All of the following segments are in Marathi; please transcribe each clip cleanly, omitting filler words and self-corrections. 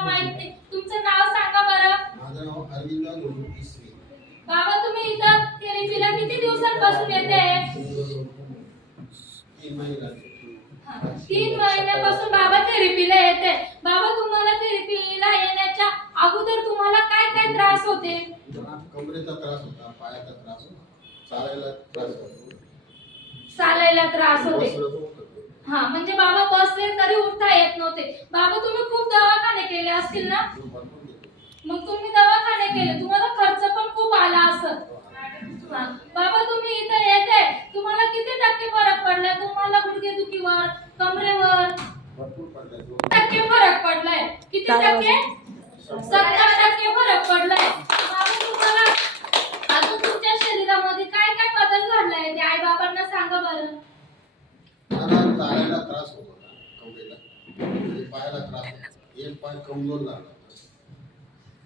मला माहित नाही. तुमचं नाव सांगा बरं. माझं नाव अरविंद लोणू इसवी. बाबा तुम्ही इथं थेरपीला किती दिवसांपासून येते? 3 महिने झाले. 3 महिन्यापासून बाबा थेरपीला येते. बाबा तुम्हाला थेरपीला येण्याच्या अगोदर तुम्हाला काय काय त्रास होते? मला कमरेचा त्रास होता, पायाचा त्रास होता, चालायला त्रास होतो, चालायला त्रास होते. बसलो होतो. हा म्हणजे बाबा बसले तरी उठता येत नव्हते. बाबा तुम्ही खूप दवाखाने केले असतील ना? भरपूर घेतो. मग तुम्ही दवाखाने केले, तुम्हाला खर्च पण खूप आला असत. बाबा तुम्ही इथे येते, तुम्हाला किती टक्के फरक पडलाय? तुम्हाला गुडघेदुखीवर, कमरेवर भरपूर पडलाय. टक्के फरक पडलाय? किती टक्के? 70% फरक पडलाय. बाबा तुम्हाला अजून तुमच्या शरीरामध्ये काय काय बदल घडलाय ते आई बाबांना सांगा बरं. मला चालायला त्रास होत होता, कमरेला आणि पायाला त्रास होता. एक पाय कमजोर झाला.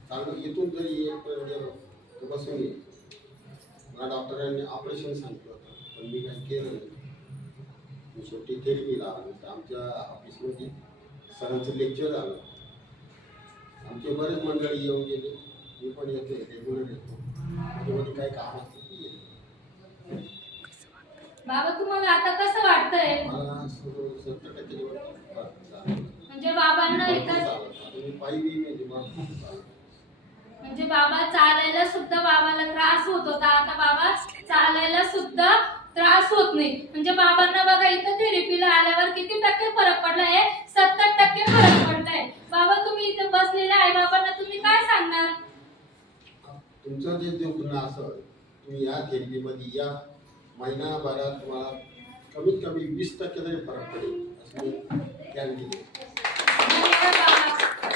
चालू इथून जरी एक गेलो तर बसून ये. मला डॉक्टरांनी ऑपरेशन सांगितलं होतं, पण मी काही केलं नाही. मी शेवटी थेरपीला आलो. आमच्या ऑफिसमध्ये सरांचं लेक्चर आलं. आमचे बरेच मंडळी येऊन गेले. मी पण येते, रेग्युलर येतो. माझ्यामध्ये काही काम असतं की येतो. बाबा तुम्हाला आता कसं वाटतंय? मला 70% म्हणजे बाबांना इथं मी पायी बी नाही भरपूर चालतो. म्हणजे बाबा चालायला सुद्धा बाबाला त्रास होत होता, आता बाबा चालायला सुद्धा त्रास होत नाही. म्हणजे बाबांना बघा इथं थेरपीला आल्यावर किती टक्के फरक पडलाय? 70% फरक पडलाय. बाबा तुम्ही इथं बसलेल्या आई बाबांना तुम्ही काय सांगणार? तुमचं जे दुखणं असं तुम्ही या थेरपीमध्ये या महिनाभरात तुम्हाला कमीत कमी 20% तरी फरक पडेल असं मी गॅरंटी देतो.